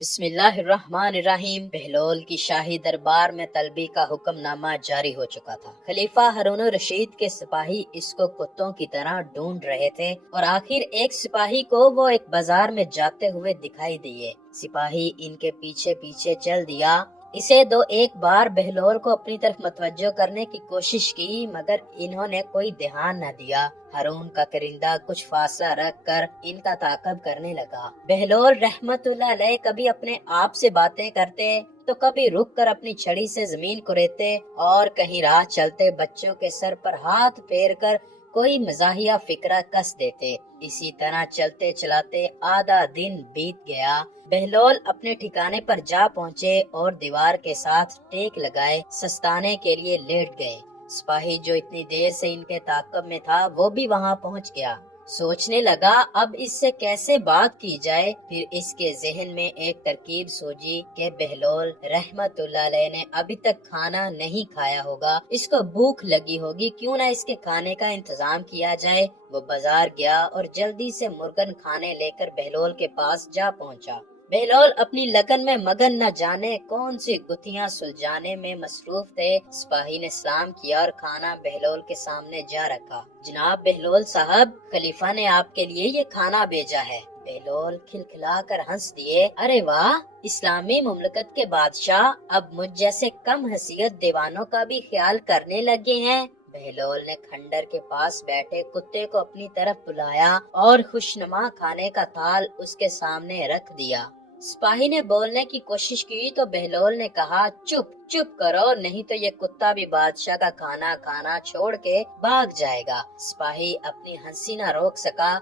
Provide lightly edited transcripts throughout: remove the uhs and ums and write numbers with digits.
بسم اللہ الرحمن الرحیم۔ بہلول کی شاہی دربار میں طلبی کا حکم نامہ جاری ہو چکا تھا۔ خلیفہ ہارون الرشید کے سپاہی اس کو کتوں کی طرح ڈھونڈ رہے تھے اور آخر ایک سپاہی کو وہ ایک بازار میں جاتے ہوئے دکھائی دیے۔ سپاہی ان کے پیچھے پیچھے چل دیا۔ اسے ایک بار بہلول کو اپنی طرف متوجہ کرنے کی کوشش کی مگر انہوں نے کوئی دھیان نہ دیا۔ ہارون کا کرندہ کچھ فاصلہ رکھ کر ان کا تعاقب کرنے لگا۔ بہلول رحمت اللہ علیہ کبھی اپنے آپ سے باتیں کرتے تو کبھی رک کر اپنی چھڑی سے زمین کوریتے اور کہیں راہ چلتے بچوں کے سر پر ہاتھ پھیر کر کوئی مزاحیہ فکرہ کس دیتے۔ اسی طرح چلتے چلاتے آدھا دن بیت گیا۔ بہلول اپنے ٹھکانے پر جا پہنچے اور دیوار کے ساتھ ٹیک لگائے سستانے کے لیے لیٹ گئے۔ سپاہی جو اتنی دیر سے ان کے تعاقب میں تھا وہ بھی وہاں پہنچ گیا۔ سوچنے لگا اب اس سے کیسے بات کی جائے۔ پھر اس کے ذہن میں ایک ترکیب سوجی کہ بہلول رحمت اللہ علیہ نے ابھی تک کھانا نہیں کھایا ہوگا، اس کو بھوک لگی ہوگی، کیوں نہ اس کے کھانے کا انتظام کیا جائے۔ وہ بازار گیا اور جلدی سے مرغن کھانے لے کر بہلول کے پاس جا پہنچا۔ بہلول اپنی لگن میں مگن نہ جانے کون سی گتھیاں سلجھانے میں مصروف تھے۔ سپاہی نے سلام کیا اور کھانا بہلول کے سامنے جا رکھا۔ جناب بہلول صاحب، خلیفہ نے آپ کے لیے یہ کھانا بھیجا ہے۔ بہلول کھلکھلا کر ہنس دیے۔ ارے واہ، اسلامی مملکت کے بادشاہ اب مجھ جیسے کم حیثیت دیوانوں کا بھی خیال کرنے لگے ہیں۔ بہلول نے کھنڈر کے پاس بیٹھے کتے کو اپنی طرف بلایا اور خوشنما کھانے کا تھال اس کے سامنے رکھ دیا۔ سپاہی نے بولنے کی کوشش کی تو بہلول نے کہا، چپ کرو نہیں تو یہ کتا بھی بادشاہ کا کھانا کھانا چھوڑ کے بھاگ جائے گا۔ سپاہی اپنی ہنسی نہ روک سکا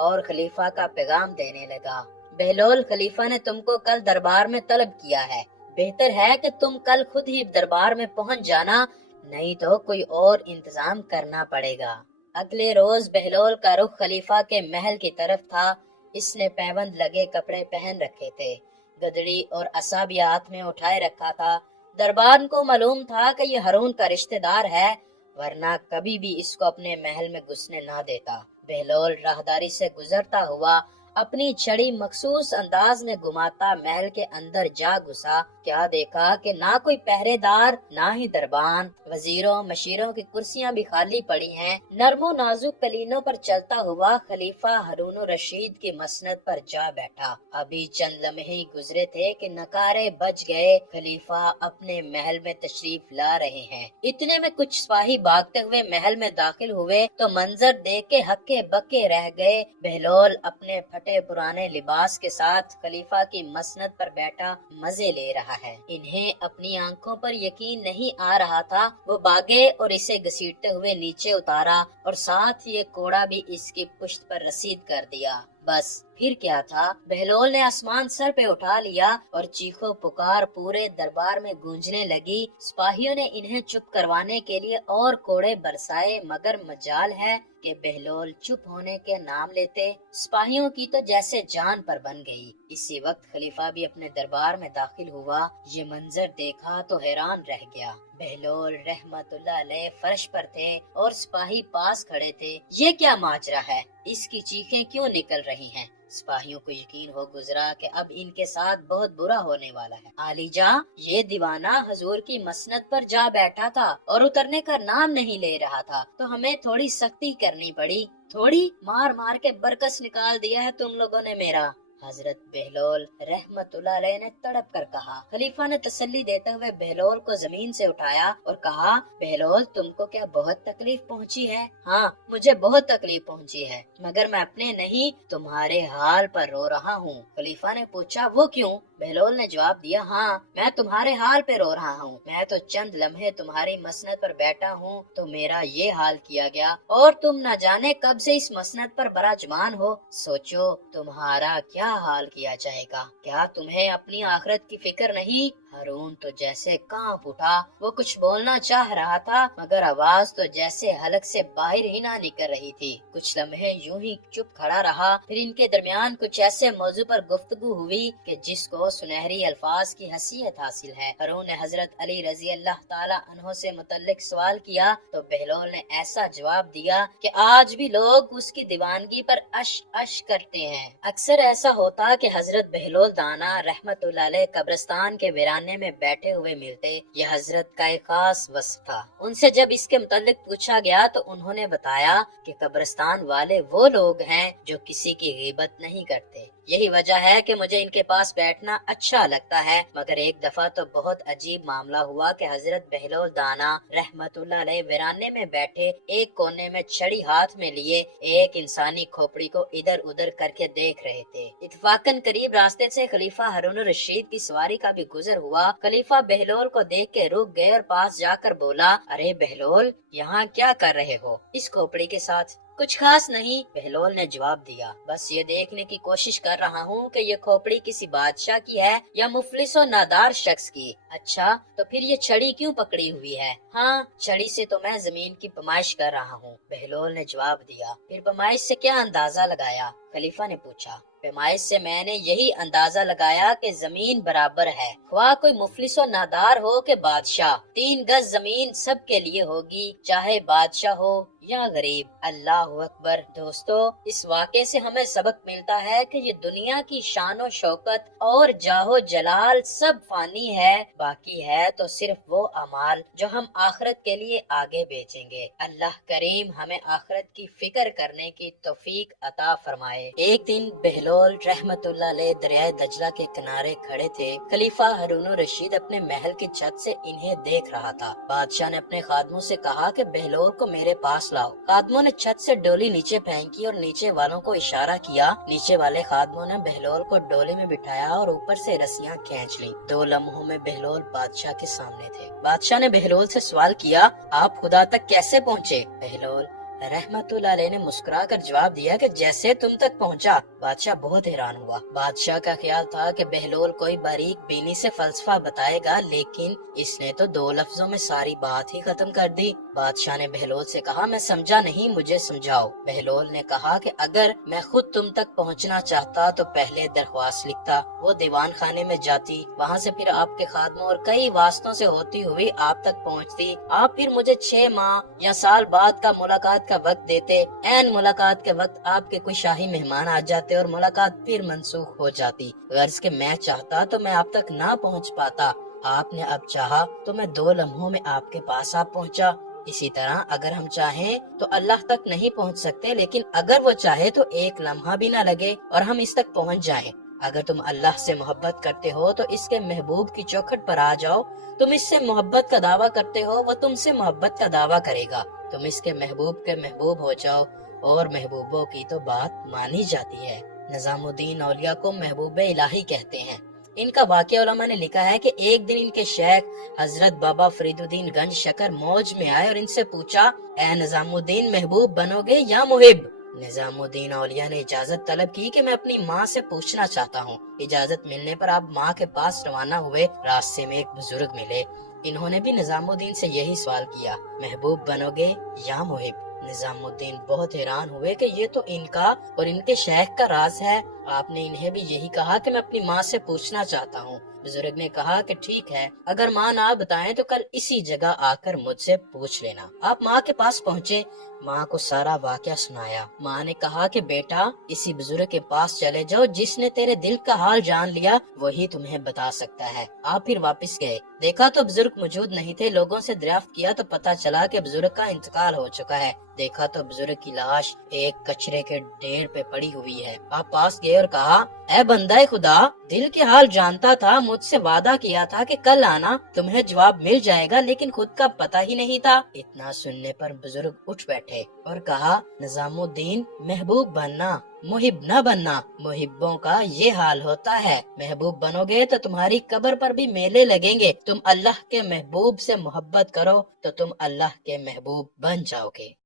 اور خلیفہ کا پیغام دینے لگا۔ بہلول، خلیفہ نے تم کو کل دربار میں طلب کیا ہے۔ بہتر ہے کہ تم کل خود ہی دربار میں پہنچ جانا، نہیں تو کوئی اور انتظام کرنا پڑے گا۔ اگلے روز بہلول کا رخ خلیفہ کے محل کی طرف تھا۔ اس نے پیوند لگے کپڑے پہن رکھے تھے، گدڑی اور عصا بھی ہاتھ میں اٹھائے رکھا تھا۔ دربار کو معلوم تھا کہ یہ ہارون کا رشتہ دار ہے، ورنہ کبھی بھی اس کو اپنے محل میں گھسنے نہ دیتا۔ بہلول راہداری سے گزرتا ہوا اپنی چھڑی مخصوص انداز میں گھماتا محل کے اندر جا گھسا۔ کیا دیکھا کہ نہ کوئی پہرے دار، نہ ہی دربان، وزیروں مشیروں کی کرسیاں بھی خالی پڑی ہیں۔ نرم و نازک قلینوں پر چلتا ہوا خلیفہ ہارون الرشید کی مسند پر جا بیٹھا۔ ابھی چند لمحے گزرے تھے کہ نکارے بج گئے، خلیفہ اپنے محل میں تشریف لا رہے ہیں۔ اتنے میں کچھ سپاہی بھاگتے ہوئے محل میں داخل ہوئے تو منظر دیکھ کے ہکے بکے رہ گئے۔ بہلول اپنے پھٹے پرانے لباس کے ساتھ خلیفہ کی مسند پر بیٹھا مزے لے رہا ہے۔ انہیں اپنی آنکھوں پر یقین نہیں آ رہا تھا۔ وہ بھاگے اور اسے گھسیٹتے ہوئے نیچے اتارا اور ساتھ یہ کوڑا بھی اس کی پشت پر رسید کر دیا۔ بس پھر کیا تھا، بہلول نے آسمان سر پہ اٹھا لیا اور چیخو پکار پورے دربار میں گونجنے لگی۔ سپاہیوں نے انہیں چپ کروانے کے لیے اور کوڑے برسائے مگر مجال ہے کہ بہلول چپ ہونے کے نام لیتے۔ سپاہیوں کی تو جیسے جان پر بن گئی۔ اسی وقت خلیفہ بھی اپنے دربار میں داخل ہوا۔ یہ منظر دیکھا تو حیران رہ گیا۔ بہلول رحمت اللہ علیہ فرش پر تھے اور سپاہی پاس کھڑے تھے۔ یہ کیا ماجرا ہے؟ اس کی چیخیں کیوں نکل رہی ہیں؟ سپاہیوں کو یقین ہو گزرا کہ اب ان کے ساتھ بہت برا ہونے والا ہے۔ عالی جاں، یہ دیوانہ حضور کی مسند پر جا بیٹھا تھا اور اترنے کا نام نہیں لے رہا تھا، تو ہمیں تھوڑی سختی کرنی پڑی۔ تھوڑی مار مار کے برکس نکال دیا ہے تم لوگوں نے میرا۔ حضرت بہلول رحمت اللہ علیہ نے تڑپ کر کہا۔ خلیفہ نے تسلی دیتے ہوئے بہلول کو زمین سے اٹھایا اور کہا، بہلول تم کو کیا بہت تکلیف پہنچی ہے؟ ہاں، مجھے بہت تکلیف پہنچی ہے، مگر میں اپنے نہیں تمہارے حال پر رو رہا ہوں۔ خلیفہ نے پوچھا، وہ کیوں؟ بہلول نے جواب دیا، ہاں میں تمہارے حال پہ رو رہا ہوں۔ میں تو چند لمحے تمہاری مسند پر بیٹھا ہوں تو میرا یہ حال کیا گیا، اور تم نہ جانے کب سے اس مسند پر براجمان ہو۔ سوچو تمہارا کیا حال کیا جائے گا۔ کیا تمہیں اپنی آخرت کی فکر نہیں؟ हरून तो जैसे कांप उठा। वो कुछ बोलना चाह रहा था मगर आवाज तो जैसे हलक से बाहर ही ना निकल रही थी। कुछ लम्हे यूं ही चुप खड़ा रहा। फिर इनके दरमियान कुछ ऐसे मौजू पर गुफ्तगू हुई कि जिसको सुनहरी अल्फाज की हसीयत हासिल है। हरून ने हजरत अली रजी अल्लाह ताला अन्हो से मुतल्लिक सवाल किया तो बहलोल ने ऐसा जवाब दिया कि आज भी लोग उसकी दीवानगी पर अश अश करते हैं। अक्सर ऐसा होता कि हजरत बहलोल दाना रहमतुल्लाह अलैह कब्रिस्तान के वीराने में बैठे हुए मिलते। यह हजरत का एक खास वस्फ था। उनसे जब इसके मुतालिक पूछा गया तो उन्होंने बताया कि कब्रिस्तान वाले वो लोग हैं जो किसी की गीबत नहीं करते। यही वजह है कि मुझे इनके पास बैठना अच्छा लगता है। मगर एक दफा तो बहुत अजीब मामला हुआ कि हजरत बहलोल दाना रहमतुल्लाह अलैह वीराने में बैठे एक कोने में छड़ी हाथ में लिए एक इंसानी खोपड़ी को इधर उधर करके देख रहे थे। इत्तफाकन करीब रास्ते से खलीफा हारून रशीद की सवारी का भी गुजर हुआ। खलीफा बहलोल को देख के रुक गए और पास जाकर बोला, अरे बहलोल, यहाँ क्या कर रहे हो इस खोपड़ी के साथ? कुछ खास नहीं, बहलोल ने जवाब दिया। बस ये देखने की कोशिश कर रहा हूँ कि ये खोपड़ी किसी बादशाह की है या मुफलिस और नादार शख्स की। अच्छा, तो फिर ये छड़ी क्यों पकड़ी हुई है? हाँ, छड़ी से तो मैं जमीन की पमाइश कर रहा हूँ, बहलोल ने जवाब दिया। फिर पमाइश से क्या अंदाजा लगाया? खलीफा ने पूछा। पैमाइश से मैंने यही अंदाजा लगाया कि जमीन बराबर है, ख्वाह कोई मुफलिस और नादार हो के बादशाह। 3 गज जमीन सबके लिए होगी, चाहे बादशाह हो या गरीब। अल्लाह अकबर। दोस्तों, इस वाक़े से हमें सबक मिलता है कि ये दुनिया की शानो शौकत और जाहो जलाल सब फानी है, बाकी है तो सिर्फ वो अमाल जो हम आखिरत के लिए आगे बेचेंगे। अल्लाह करीम हमें आखिरत की फिक्र करने की तौफीक अता फरमाए। एक दिन बहलोल रहमतुल्लाह अलैह दरिया दजला के किनारे खड़े थे। खलीफा हारून रशीद अपने महल की छत से इन्हें देख रहा था। बादशाह ने अपने खादमों से कहा कि बहलोल को मेरे पास लाओ। खादमों ने छत से डोली नीचे फेंकी और नीचे वालों को इशारा किया। नीचे वाले खादमों ने बहलोल को डोली में बिठाया और ऊपर से रस्सियां खींच ली। 2 लम्हों में बहलोल बादशाह के सामने थे। बादशाह ने बहलोल से सवाल किया, आप खुदा तक कैसे पहुँचे? बहलोल रहमतुल्लाह अलैह ने मुस्कुरा कर जवाब दिया कि जैसे तुम तक पहुंचा। बादशाह बहुत हैरान हुआ। बादशाह का ख्याल था कि बहलोल कोई बारीक बीनी से फलसफा बताएगा, लेकिन इसने तो 2 लफ्जों में सारी बात ही खत्म कर दी। बादशाह ने बहलोल से कहा, मैं समझा नहीं, मुझे समझाओ। बहलोल ने कहा कि अगर मैं खुद तुम तक पहुंचना चाहता तो पहले दरख्वास्त लिखता, वो दीवान खाने में जाती, वहाँ से फिर आपके खादमों और कई वास्तों से होती हुई आप तक पहुँचती। आप फिर मुझे 6 माह या साल बाद का मुलाकात का वक्त देते। ऐन मुलाकात के वक्त आपके कोई शाही मेहमान आ जाते और मुलाकात फिर मंसूख हो जाती। गर्ज के मैं चाहता तो मैं आप तक ना पहुंच पाता, आपने अब चाहा तो मैं 2 लम्हों में आपके पास आ पहुंचा। इसी तरह अगर हम चाहें तो अल्लाह तक नहीं पहुंच सकते, लेकिन अगर वो चाहे तो 1 लम्हा भी ना लगे और हम इस तक पहुंच जाएं। अगर तुम अल्लाह से मोहब्बत करते हो तो इसके महबूब की चौखट पर आ जाओ। तुम इससे मोहब्बत का दावा करते हो, वो तुमसे मोहब्बत का दावा करेगा। तुम इसके महबूब के महबूब हो जाओ और महबूबों की तो बात मानी जाती है। निजामुद्दीन औलिया को महबूब इलाही कहते हैं। इनका वाक़या उलमा ने लिखा है कि एक दिन इनके शेख हजरत बाबा फरीदुद्दीन गंज शकर मौज में आए और इनसे पूछा, ए निजामुद्दीन, महबूब बनोगे या मुहिब? निजामुद्दीन औलिया ने इजाजत तलब की कि मैं अपनी माँ से पूछना चाहता हूँ। इजाजत मिलने पर आप माँ के पास रवाना हुए। रास्ते में एक बुजुर्ग मिले। इन्होंने भी निजामुद्दीन से यही सवाल किया, महबूब बनोगे या मुहिब? निजामुद्दीन बहुत हैरान हुए कि ये तो इनका और इनके शेख का राज है। आपने इन्हें भी यही कहा कि मैं अपनी माँ से पूछना चाहता हूँ। बुजुर्ग ने कहा कि ठीक है, अगर माँ ना बताएं तो कल इसी जगह आकर मुझसे पूछ लेना। आप माँ के पास पहुँचे, माँ को सारा वाकया सुनाया। माँ ने कहा कि बेटा, इसी बुजुर्ग के पास चले जाओ, जिसने तेरे दिल का हाल जान लिया वही तुम्हें बता सकता है। आप फिर वापस गए। देखा तो बुजुर्ग मौजूद नहीं थे। लोगों से दरियाफ्त किया तो पता चला कि बुजुर्ग का इंतकाल हो चुका है। देखा तो बुजुर्ग की लाश एक कचरे के ढेर पे पड़ी हुई है। आप पास गए और कहा, ए बंदा खुदा, दिल के हाल जानता था, मुझसे वादा किया था कि कल आना, तुम्हें जवाब मिल जाएगा, लेकिन खुद का पता ही नहीं था। इतना सुनने पर बुजुर्ग उठ बैठे और कहा, निजामुद्दीन, महबूब बनना, मुहिब न बनना। मुहिब्बों का ये हाल होता है। महबूब बनोगे तो तुम्हारी कब्र पर भी मेले लगेंगे। तुम अल्लाह के महबूब से मोहब्बत करो तो तुम अल्लाह के महबूब बन जाओगे।